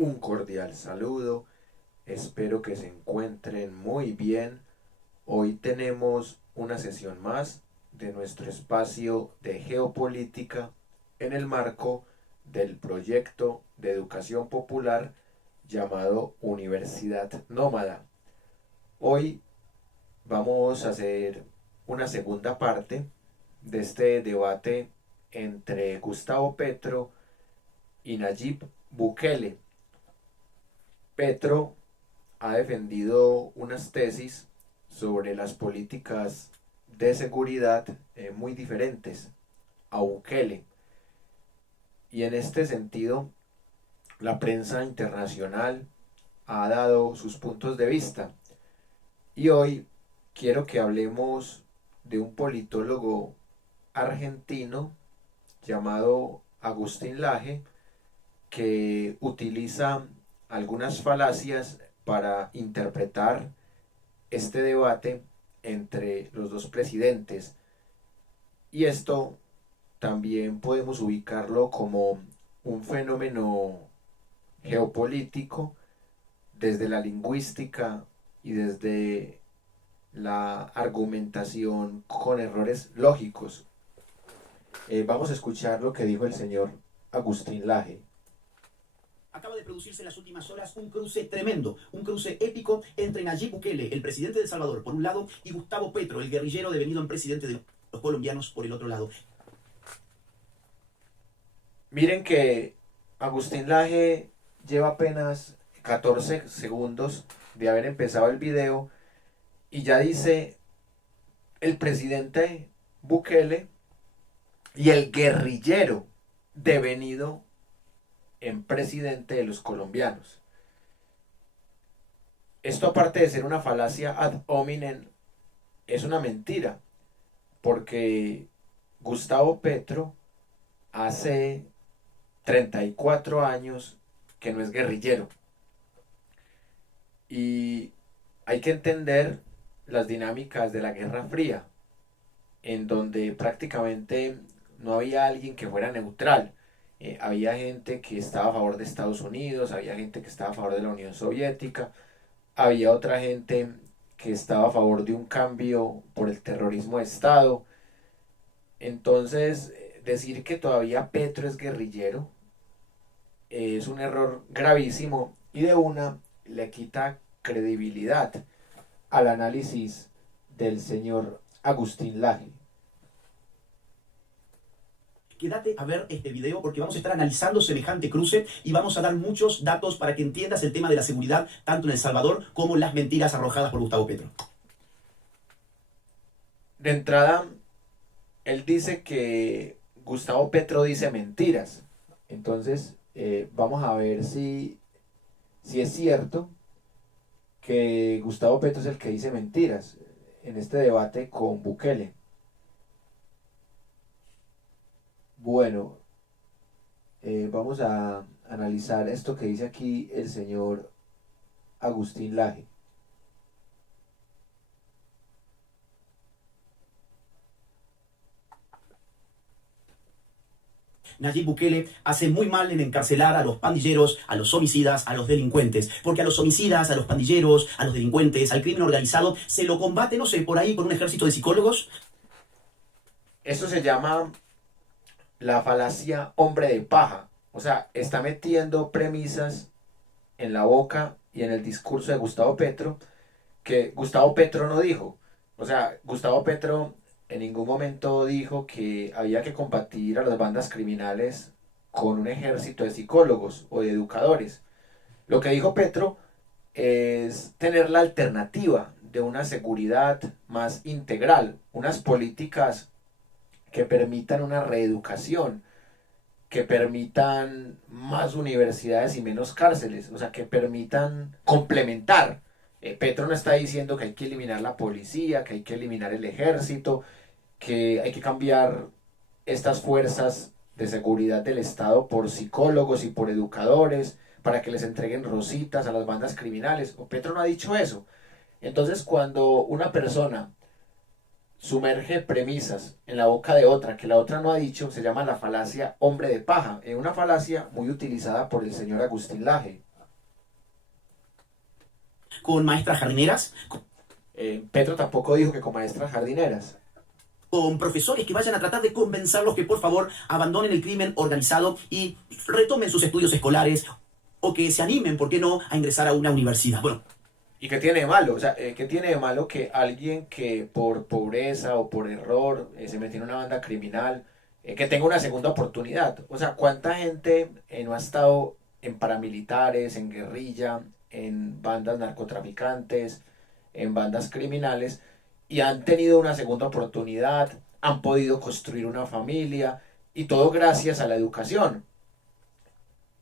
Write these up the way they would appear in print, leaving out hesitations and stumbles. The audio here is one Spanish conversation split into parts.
Un cordial saludo, espero que se encuentren muy bien. Hoy tenemos una sesión más de nuestro espacio de geopolítica en el marco del proyecto de educación popular llamado Universidad Nómada. Hoy vamos a hacer una segunda parte de este debate entre Gustavo Petro y Nayib Bukele. Petro ha defendido unas tesis sobre las políticas de seguridad muy diferentes a Bukele. Y en este sentido, la prensa internacional ha dado sus puntos de vista. Y hoy quiero que hablemos de un politólogo argentino llamado Agustín Laje, que utiliza algunas falacias para interpretar este debate entre los dos presidentes. Y esto también podemos ubicarlo como un fenómeno geopolítico desde la lingüística y desde la argumentación con errores lógicos. Vamos a escuchar lo que dijo el señor Agustín Laje. Acaba de producirse en las últimas horas un cruce tremendo, un cruce épico entre Nayib Bukele, el presidente de El Salvador, por un lado, y Gustavo Petro, el guerrillero devenido en presidente de los colombianos, por el otro lado. Miren que Agustín Laje lleva apenas 14 segundos de haber empezado el video y ya dice el presidente Bukele y el guerrillero devenido en presidente de los colombianos. Esto, aparte de ser una falacia ad hominem, es una mentira, porque Gustavo Petro hace 34 años que no es guerrillero. Y hay que entender las dinámicas de la Guerra Fría, en donde prácticamente no había alguien que fuera neutral. Había gente que estaba a favor de Estados Unidos, había gente que estaba a favor de la Unión Soviética, había otra gente que estaba a favor de un cambio por el terrorismo de Estado. Entonces, decir que todavía Petro es guerrillero es un error gravísimo y de una le quita credibilidad al análisis del señor Agustín Laje. Quédate a ver este video porque vamos a estar analizando semejante cruce y vamos a dar muchos datos para que entiendas el tema de la seguridad, tanto en El Salvador como las mentiras arrojadas por Gustavo Petro. De entrada, él dice que Gustavo Petro dice mentiras. Entonces, vamos a ver si es cierto que Gustavo Petro es el que dice mentiras en este debate con Bukele. Bueno, vamos a analizar esto que dice aquí el señor Agustín Laje. Nayib Bukele hace muy mal en encarcelar a los pandilleros, a los homicidas, a los delincuentes. Porque a los homicidas, a los pandilleros, a los delincuentes, al crimen organizado, se lo combate, no sé, por ahí con un ejército de psicólogos. Esto se llama la falacia hombre de paja. O sea, está metiendo premisas en la boca y en el discurso de Gustavo Petro que Gustavo Petro no dijo. O sea, Gustavo Petro en ningún momento dijo que había que combatir a las bandas criminales con un ejército de psicólogos o de educadores. Lo que dijo Petro es tener la alternativa de una seguridad más integral, unas políticas que permitan una reeducación, que permitan más universidades y menos cárceles, o sea, que permitan complementar. Petro no está diciendo que hay que eliminar la policía, que hay que eliminar el ejército, que hay que cambiar estas fuerzas de seguridad del Estado por psicólogos y por educadores para que les entreguen rositas a las bandas criminales. Petro no ha dicho eso. Entonces, cuando una persona sumerge premisas en la boca de otra que la otra no ha dicho, se llama la falacia hombre de paja, una falacia muy utilizada por el señor Agustín Laje. con maestras jardineras, Petro tampoco dijo que con maestras jardineras. con profesores que vayan a tratar de convencerlos que por favor abandonen el crimen organizado y retomen sus estudios escolares o que se animen, ¿por qué no?, a ingresar a una universidad. Bueno, ¿Y qué tiene de malo? O sea, ¿qué tiene de malo que alguien que por pobreza o por error se metió en una banda criminal, que tenga una segunda oportunidad? O sea, ¿cuánta gente no ha estado en paramilitares, en guerrilla, en bandas narcotraficantes, en bandas criminales, y han tenido una segunda oportunidad, han podido construir una familia, y todo gracias a la educación?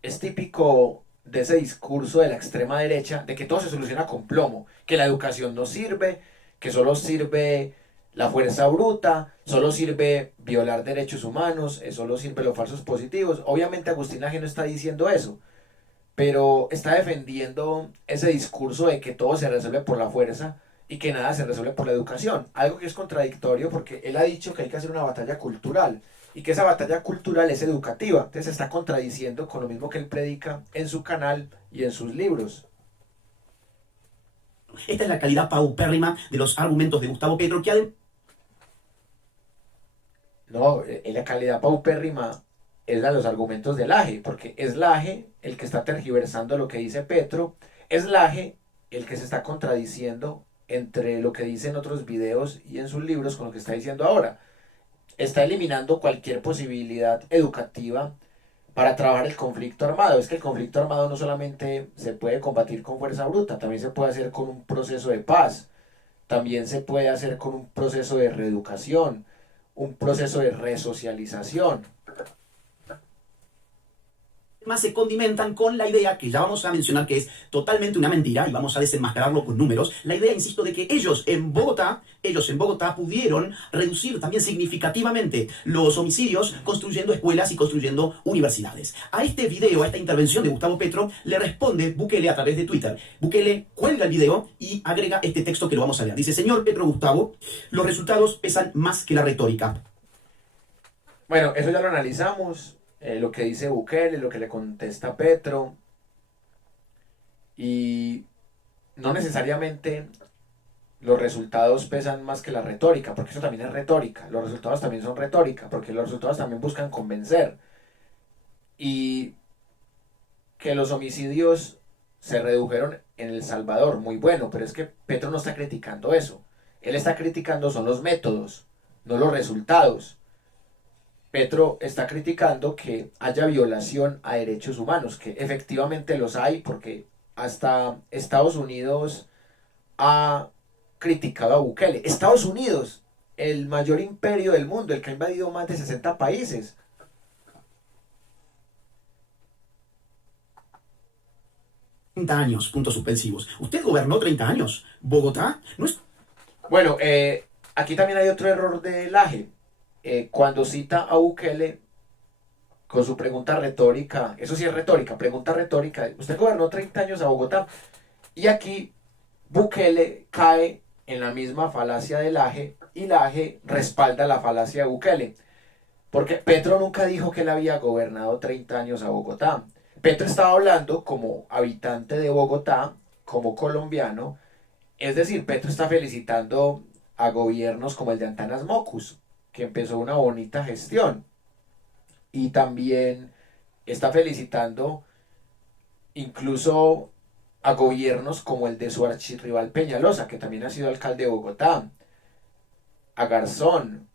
Es típico de ese discurso de la extrema derecha de que todo se soluciona con plomo, que la educación no sirve, que solo sirve la fuerza bruta, solo sirve violar derechos humanos, solo sirve los falsos positivos. Obviamente Agustín Laje no está diciendo eso, pero está defendiendo ese discurso de que todo se resuelve por la fuerza y que nada se resuelve por la educación. Algo que es contradictorio porque él ha dicho que hay que hacer una batalla cultural y que esa batalla cultural es educativa. Entonces se está contradiciendo con lo mismo que él predica en su canal y en sus libros. esta es la calidad paupérrima de los argumentos de Gustavo Petro, que además No, en la calidad paupérrima es la de los argumentos de Laje, porque es Laje el que está tergiversando lo que dice Petro, es Laje el que se está contradiciendo entre lo que dice en otros videos y en sus libros con lo que está diciendo ahora. Está eliminando cualquier posibilidad educativa para trabajar el conflicto armado. Es que el conflicto armado no solamente se puede combatir con fuerza bruta, también se puede hacer con un proceso de paz, también se puede hacer con un proceso de reeducación, un proceso de resocialización. se condimentan con la idea que ya vamos a mencionar que es totalmente una mentira y vamos a desenmascararlo con números. La idea, insisto, de que ellos en Bogotá pudieron reducir también significativamente los homicidios construyendo escuelas y construyendo universidades. A este video, a esta intervención de Gustavo Petro, le responde Bukele a través de Twitter. Bukele cuelga el video y agrega este texto que lo vamos a leer. Dice: señor Petro Gustavo, los resultados pesan más que la retórica. Bueno, eso ya lo analizamos. Lo que dice Bukele, lo que le contesta Petro, y no necesariamente los resultados pesan más que la retórica, porque eso también es retórica, los resultados también son retórica, porque los resultados también buscan convencer, y que los homicidios se redujeron en El Salvador, muy bueno, pero es que Petro no está criticando eso, él está criticando son los métodos, no los resultados. Petro está criticando que haya violación a derechos humanos, que efectivamente los hay, porque hasta Estados Unidos ha criticado a Bukele. Estados Unidos, el mayor imperio del mundo, el que ha invadido más de 60 países. 30 años, puntos suspensivos. Usted gobernó 30 años. Bogotá no es... Bueno, aquí también hay otro error de Laje. Cuando cita a Bukele con su pregunta retórica, eso sí es retórica, pregunta retórica, usted gobernó 30 años a Bogotá, y aquí Bukele cae en la misma falacia de Laje, y Laje respalda la falacia de Bukele, porque Petro nunca dijo que él había gobernado 30 años a Bogotá. Petro estaba hablando como habitante de Bogotá, como colombiano, es decir, Petro está felicitando a gobiernos como el de Antanas Mocus, que empezó una bonita gestión, y también está felicitando incluso a gobiernos como el de su archirrival Peñalosa, que también ha sido alcalde de Bogotá, a Garzón,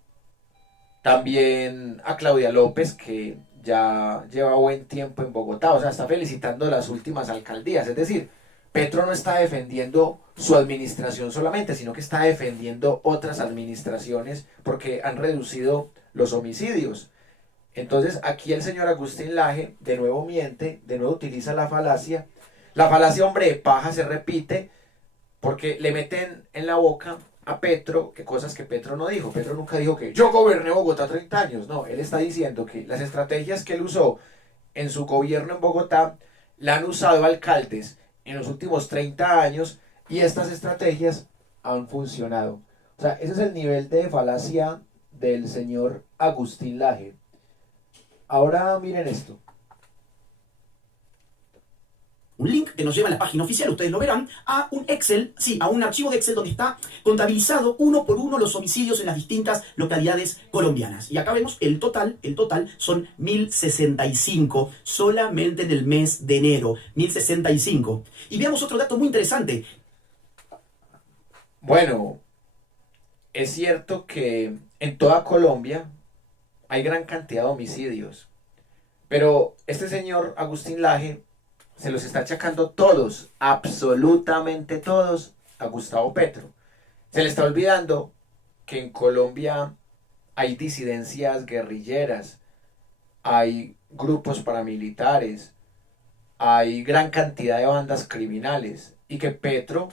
también a Claudia López, que ya lleva buen tiempo en Bogotá. O sea, está felicitando las últimas alcaldías. Es decir, Petro no está defendiendo su administración solamente, sino que está defendiendo otras administraciones porque han reducido los homicidios. Entonces aquí el señor Agustín Laje de nuevo miente, de nuevo utiliza la falacia. La falacia hombre de paja se repite porque le meten en la boca a Petro que cosas que Petro no dijo. Petro nunca dijo que yo goberné Bogotá 30 años. No, él está diciendo que las estrategias que él usó en su gobierno en Bogotá la han usado alcaldes en los últimos 30 años y estas estrategias han funcionado. O sea, ese es el nivel de falacia del señor Agustín Laje. Ahora miren esto. un link que nos lleva a la página oficial, ustedes lo verán, a un Excel, sí, a un archivo de Excel donde está contabilizado uno por uno los homicidios en las distintas localidades colombianas. Y acá vemos el total son 1065, solamente en el mes de enero, 1065. Y veamos otro dato muy interesante. Bueno, es cierto que en toda Colombia hay gran cantidad de homicidios, pero este señor Agustín Laje se los está achacando todos, absolutamente todos, a Gustavo Petro. Se le está olvidando que en Colombia hay disidencias guerrilleras, hay grupos paramilitares, hay gran cantidad de bandas criminales y que Petro,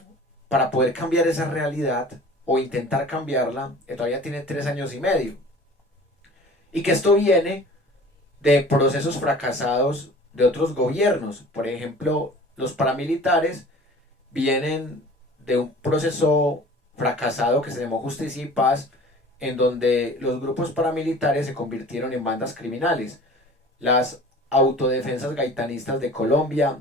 para poder cambiar esa realidad o intentar cambiarla, todavía tiene 3 años y medio. Y que esto viene de procesos fracasados de otros gobiernos. Por ejemplo, los paramilitares vienen de un proceso fracasado que se llamó Justicia y Paz, en donde los grupos paramilitares se convirtieron en bandas criminales. Las autodefensas gaitanistas de Colombia,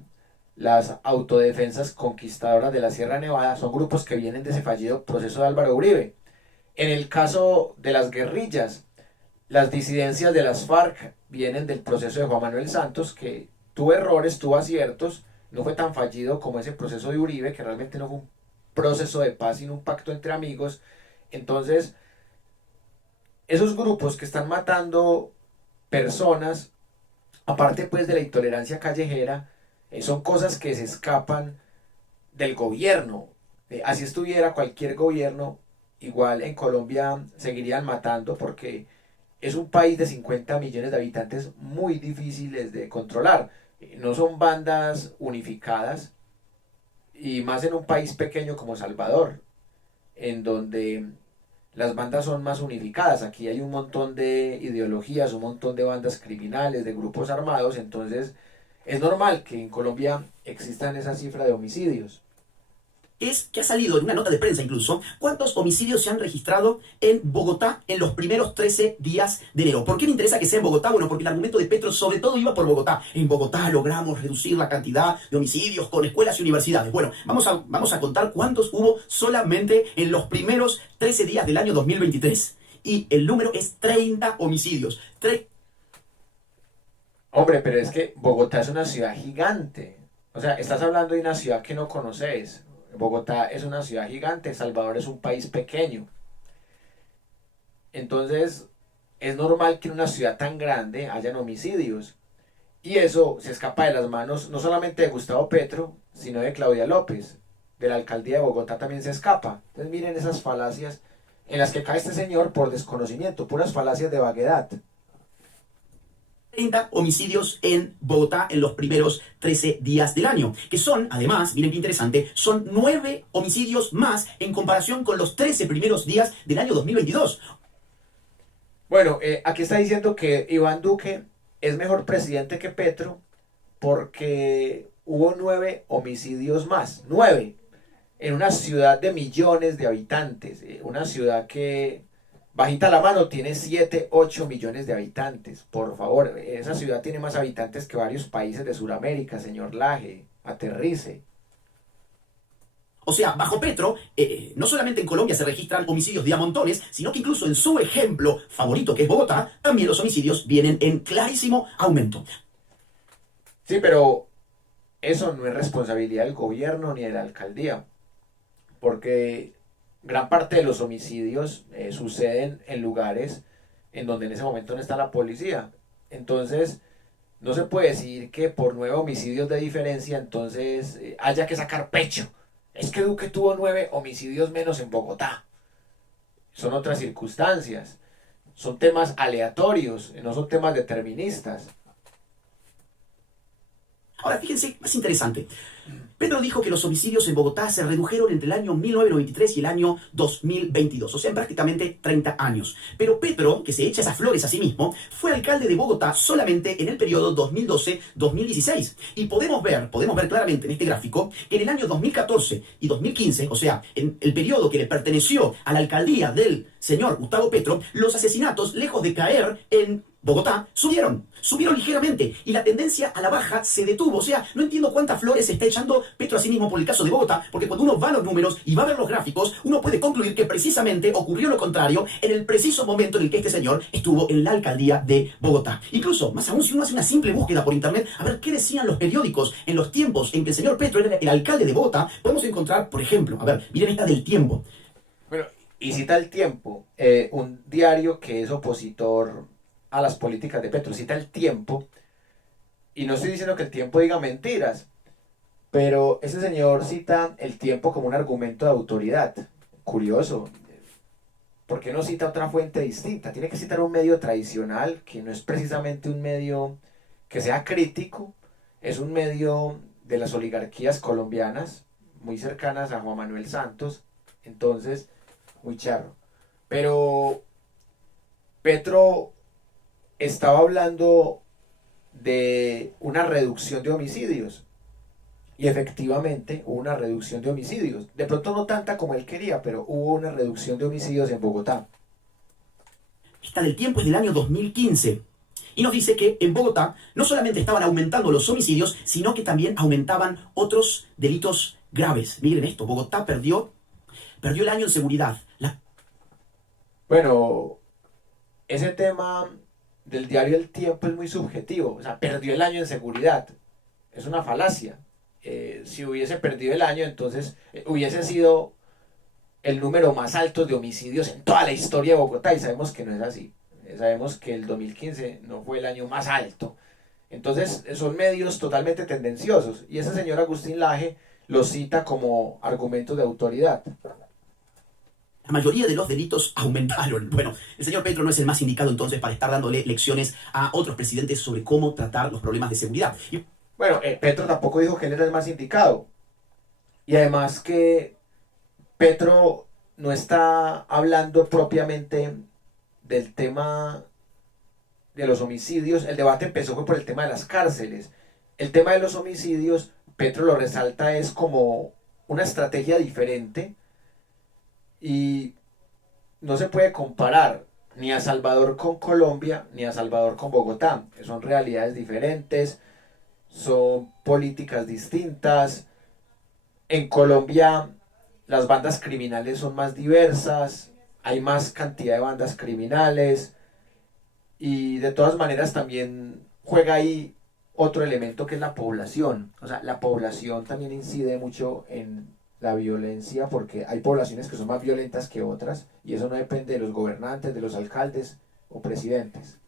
las autodefensas conquistadoras de la Sierra Nevada, son grupos que vienen de ese fallido proceso de Álvaro Uribe. En el caso de las guerrillas, las disidencias de las FARC vienen del proceso de Juan Manuel Santos, que tuvo errores, tuvo aciertos, no fue tan fallido como ese proceso de Uribe, que realmente no fue un proceso de paz, sino un pacto entre amigos. Entonces, esos grupos que están matando personas, aparte pues de la intolerancia callejera, son cosas que se escapan del gobierno. Así estuviera cualquier gobierno, igual en Colombia seguirían matando porque es un país de 50 millones de habitantes muy difíciles de controlar. No son bandas unificadas, y más en un país pequeño como Salvador, en donde las bandas son más unificadas. Aquí hay un montón de ideologías, un montón de bandas criminales, de grupos armados, entonces es normal que en Colombia existan esa cifra de homicidios. Es que ha salido en una nota de prensa incluso cuántos homicidios se han registrado en Bogotá en los primeros 13 días de enero. ¿Por qué me interesa que sea en Bogotá? Bueno, porque el argumento de Petro sobre todo iba por Bogotá. En Bogotá logramos reducir la cantidad de homicidios con escuelas y universidades. Bueno, vamos a contar cuántos hubo solamente en los primeros 13 días del año 2023. Y el número es 30 homicidios. Hombre, pero es que Bogotá es una ciudad gigante. O sea, estás hablando de una ciudad que no conoces. Bogotá es una ciudad gigante, Salvador es un país pequeño. Entonces, es normal que en una ciudad tan grande hayan homicidios. Y eso se escapa de las manos no solamente de Gustavo Petro, sino de Claudia López. De la alcaldía de Bogotá también se escapa. Entonces, miren esas falacias en las que cae este señor por desconocimiento, puras falacias de vaguedad. 30 homicidios en Bogotá en los primeros 13 días del año, que son, además, miren qué interesante, son 9 homicidios más en comparación con los 13 primeros días del año 2022. Bueno, aquí está diciendo que Iván Duque es mejor presidente que Petro porque hubo 9 homicidios más, 9, en una ciudad de millones de habitantes, una ciudad que bajita la mano tiene 7, 8 millones de habitantes. Por favor, esa ciudad tiene más habitantes que varios países de Sudamérica, señor Laje, aterrice. O sea, bajo Petro, no solamente en Colombia se registran homicidios de a montones, sino que incluso en su ejemplo favorito, que es Bogotá, también los homicidios vienen en clarísimo aumento. Sí, pero eso no es responsabilidad del gobierno ni de la alcaldía, porque gran parte de los homicidios suceden en lugares en donde en ese momento no está la policía. Entonces, no se puede decir que por 9 homicidios de diferencia, entonces haya que sacar pecho. Es que Duque tuvo 9 homicidios menos en Bogotá. Son otras circunstancias. Son temas aleatorios, no son temas deterministas. Ahora, fíjense, más interesante. Petro dijo que los homicidios en Bogotá se redujeron entre el año 1993 y el año 2022, o sea, en prácticamente 30 años. Pero Petro, que se echa esas flores a sí mismo, fue alcalde de Bogotá solamente en el periodo 2012-2016. Y podemos ver claramente en este gráfico que en el año 2014 y 2015, o sea, en el periodo que le perteneció a la alcaldía del señor Gustavo Petro, los asesinatos, lejos de caer en Bogotá, subieron ligeramente y la tendencia a la baja se detuvo. O sea, no entiendo cuántas flores se está echando Petro a sí mismo por el caso de Bogotá, porque cuando uno va a los números y va a ver los gráficos, uno puede concluir que precisamente ocurrió lo contrario en el preciso momento en el que este señor estuvo en la alcaldía de Bogotá. Incluso, más aún, si uno hace una simple búsqueda por internet, a ver qué decían los periódicos en los tiempos en que el señor Petro era el alcalde de Bogotá, podemos encontrar, por ejemplo, a ver, miren esta del Tiempo. Bueno, y cita El Tiempo, un diario que es opositor a las políticas de Petro, cita El Tiempo, y no estoy diciendo que El Tiempo diga mentiras, pero ese señor cita El Tiempo como un argumento de autoridad. Curioso, ¿por qué no cita otra fuente distinta? Tiene que citar un medio tradicional, que no es precisamente un medio que sea crítico, es un medio de las oligarquías colombianas, muy cercanas a Juan Manuel Santos, entonces, muy charro. Pero Petro estaba hablando de una reducción de homicidios. Y efectivamente hubo una reducción de homicidios. De pronto no tanta como él quería, pero hubo una reducción de homicidios en Bogotá. Esta del Tiempo es del año 2015. Y nos dice que en Bogotá no solamente estaban aumentando los homicidios, sino que también aumentaban otros delitos graves. Miren esto, Bogotá perdió el año en seguridad. Bueno, ese tema del diario El Tiempo es muy subjetivo. O sea, perdió el año en seguridad. Es una falacia. Si hubiese perdido el año, entonces hubiese sido el número más alto de homicidios en toda la historia de Bogotá, y sabemos que no es así. Sabemos que el 2015 no fue el año más alto. Entonces son medios totalmente tendenciosos, y ese señor Agustín Laje los cita como argumentos de autoridad. La mayoría de los delitos aumentaron. Bueno, el señor Petro no es el más indicado entonces para estar dándole lecciones a otros presidentes sobre cómo tratar los problemas de seguridad. Bueno, Petro tampoco dijo que él era el más indicado. Y además que Petro no está hablando propiamente del tema de los homicidios. El debate empezó fue por el tema de las cárceles. El tema de los homicidios, Petro lo resalta, es como una estrategia diferente, y no se puede comparar ni a Salvador con Colombia ni a Salvador con Bogotá. Son realidades diferentes, son políticas distintas. En Colombia las bandas criminales son más diversas, hay más cantidad de bandas criminales, y de todas maneras también juega ahí otro elemento que es la población. O sea, la población también incide mucho en la violencia, porque hay poblaciones que son más violentas que otras, y eso no depende de los gobernantes, de los alcaldes o presidentes.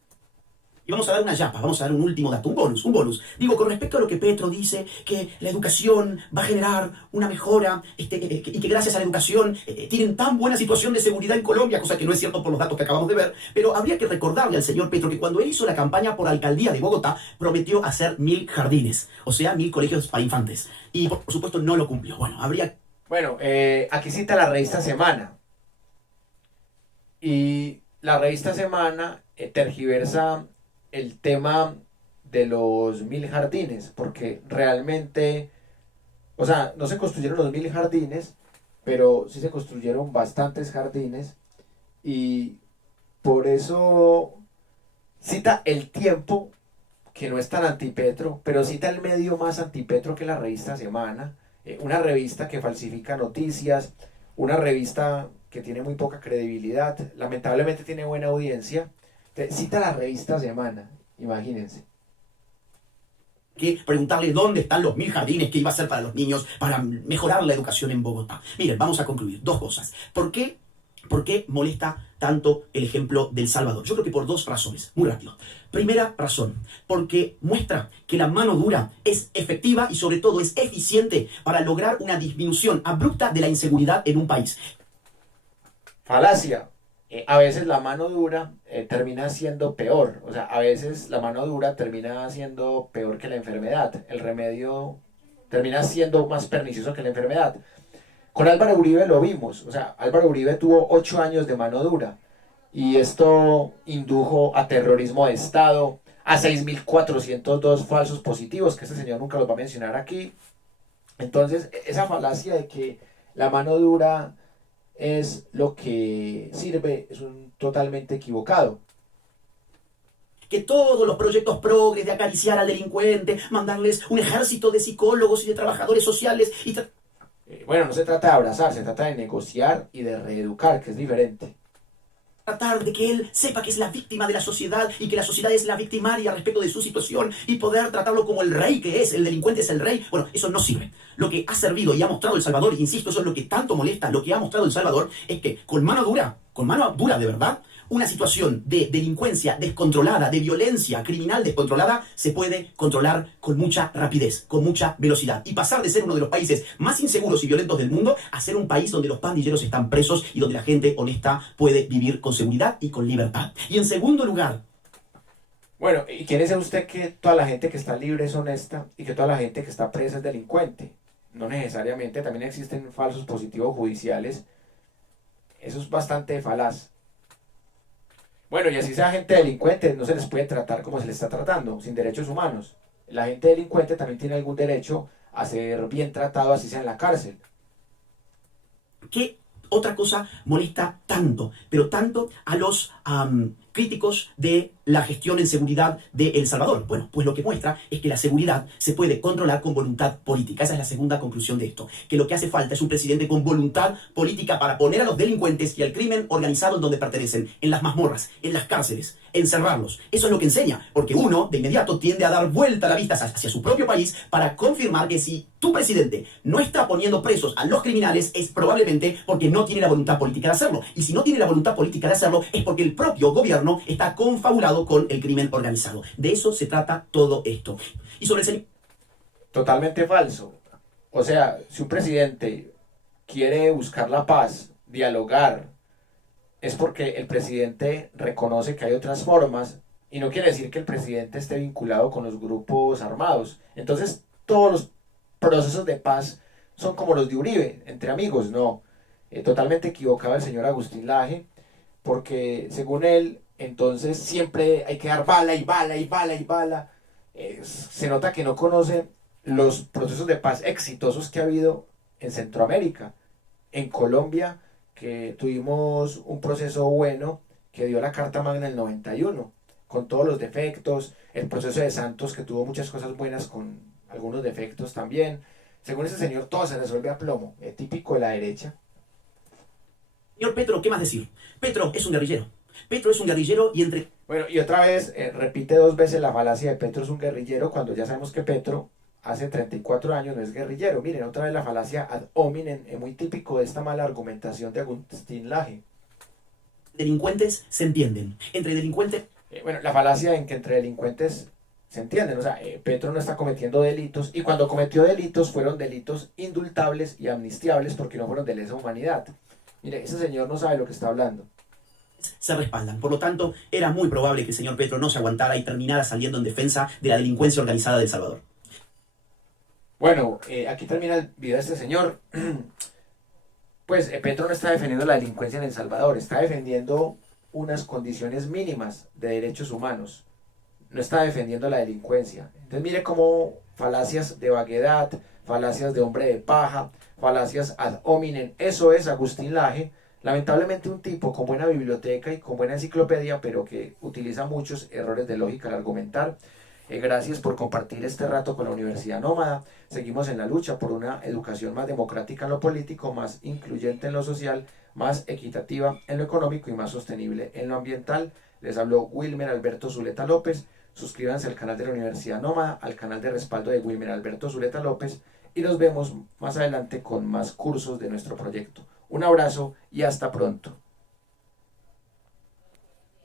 Y vamos a dar una yapa, vamos a dar un último dato, un bonus. Digo, con respecto a lo que Petro dice, que la educación va a generar una mejora, y que gracias a la educación tienen tan buena situación de seguridad en Colombia, cosa que no es cierto por los datos que acabamos de ver, pero habría que recordarle al señor Petro que cuando él hizo la campaña por alcaldía de Bogotá, prometió hacer 1000 jardines, o sea, 1000 colegios para infantes. Y por supuesto no lo cumplió. Bueno, aquí cita la revista Semana. Y la revista Semana tergiversa el tema de los 1000 jardines, porque realmente, o sea, no se construyeron los 1000 jardines, pero sí se construyeron bastantes jardines, y por eso cita El Tiempo, que no es tan antipetro, pero cita el medio más antipetro que la revista Semana, una revista que falsifica noticias, una revista que tiene muy poca credibilidad, lamentablemente tiene buena audiencia. Cita la revista Semana, imagínense. Que preguntarle dónde están los 1000 jardines que iba a hacer para los niños, para mejorar la educación en Bogotá. Miren, vamos a concluir. Dos cosas. ¿Por qué molesta tanto el ejemplo del Salvador? Yo creo que por dos razones, muy rápido. Primera razón, porque muestra que la mano dura es efectiva y sobre todo es eficiente para lograr una disminución abrupta de la inseguridad en un país. Falacia. A veces la mano dura termina siendo peor. O sea, a veces la mano dura termina siendo peor que la enfermedad. El remedio termina siendo más pernicioso que la enfermedad. Con Álvaro Uribe lo vimos. O sea, Álvaro Uribe tuvo 8 años de mano dura, y esto indujo a terrorismo de Estado, a 6.402 falsos positivos, que este señor nunca los va a mencionar aquí. Entonces, esa falacia de que la mano dura es lo que sirve es totalmente equivocado. que todos los proyectos progres de acariciar al delincuente, mandarles un ejército de psicólogos y de trabajadores sociales y Bueno, no se trata de abrazar, se trata de negociar y de reeducar, que es diferente. tratar de que él sepa que es la víctima de la sociedad y que la sociedad es la victimaria respecto de su situación y poder tratarlo como el rey que es, el delincuente es el rey. Bueno, eso no sirve. Lo que ha servido y ha mostrado El Salvador, insisto, eso es lo que tanto molesta, lo que ha mostrado El Salvador es que con mano dura de verdad, una situación de delincuencia descontrolada, de violencia criminal descontrolada, se puede controlar con mucha rapidez, con mucha velocidad. Y pasar de ser uno de los países más inseguros y violentos del mundo a ser un país donde los pandilleros están presos y donde la gente honesta puede vivir con seguridad y con libertad. Y en segundo lugar, Bueno, ¿y quiere decir usted que toda la gente que está libre es honesta y que toda la gente que está presa es delincuente? No necesariamente, también existen falsos positivos judiciales. Eso es bastante falaz. Bueno, y así sea gente delincuente, no se les puede tratar como se les está tratando, sin derechos humanos. La gente delincuente también tiene algún derecho a ser bien tratado, así sea en la cárcel. ¿qué otra cosa molesta tanto, pero tanto a los críticos de la gestión en seguridad de El Salvador? Bueno, pues lo que muestra es que la seguridad se puede controlar con voluntad política. Esa es la segunda conclusión de esto. Que lo que hace falta es un presidente con voluntad política para poner a los delincuentes y al crimen organizado en donde pertenecen, en las mazmorras, en las cárceles, encerrarlos. Eso es lo que enseña, porque uno de inmediato tiende a dar vuelta la vista hacia su propio país para confirmar que si tu presidente no está poniendo presos a los criminales es probablemente porque no tiene la voluntad política de hacerlo. Y si no tiene la voluntad política de hacerlo es porque el propio gobierno está confabulado con el crimen organizado. De eso se trata todo esto. Y sobre el señor... Totalmente falso. O sea, si un presidente quiere buscar la paz, dialogar, es porque el presidente reconoce que hay otras formas y no quiere decir que el presidente esté vinculado con los grupos armados. Entonces, todos los procesos de paz son como los de Uribe, entre amigos, no. Totalmente equivocado el señor Agustín Laje, porque según él, entonces siempre hay que dar bala y bala y bala y bala. Se nota que no conoce los procesos de paz exitosos que ha habido en Centroamérica, en Colombia, que tuvimos un proceso bueno que dio la Carta Magna del 91, con todos los defectos, el proceso de Santos que tuvo muchas cosas buenas con algunos defectos también. Según ese señor todo se resuelve a plomo, típico de la derecha. Señor Petro, ¿qué más decir? Petro es un guerrillero. Petro es un guerrillero y entre... Bueno, y otra vez repite dos veces la falacia de Petro es un guerrillero cuando ya sabemos que Petro hace 34 años no es guerrillero. Miren, otra vez la falacia ad hominem, muy típico de esta mala argumentación de Agustín Laje. delincuentes se entienden. Entre delincuentes... Bueno, la falacia en que entre delincuentes se entienden, o sea, Petro no está cometiendo delitos y cuando cometió delitos fueron delitos indultables y amnistiables porque no fueron de lesa humanidad. Mire, ese señor no sabe lo que está hablando. se respaldan. Por lo tanto, era muy probable que el señor Petro no se aguantara y terminara saliendo en defensa de la delincuencia organizada de El Salvador. Bueno, aquí termina el video de este señor. Pues Petro no está defendiendo la delincuencia en El Salvador, está defendiendo unas condiciones mínimas de derechos humanos. No está defendiendo la delincuencia. Entonces mire cómo falacias de vaguedad, falacias de hombre de paja, falacias ad hominem, eso es Agustín Laje. Lamentablemente un tipo con buena biblioteca y con buena enciclopedia, pero que utiliza muchos errores de lógica al argumentar. Gracias por compartir este rato con la Universidad Nómada. Seguimos en la lucha por una educación más democrática en lo político, más incluyente en lo social, más equitativa en lo económico y más sostenible en lo ambiental. Les habló Wilmer Alberto Zuleta López. Suscríbanse al canal de la Universidad Nómada, al canal de respaldo de Wilmer Alberto Zuleta López y nos vemos más adelante con más cursos de nuestro proyecto. Un abrazo y hasta pronto.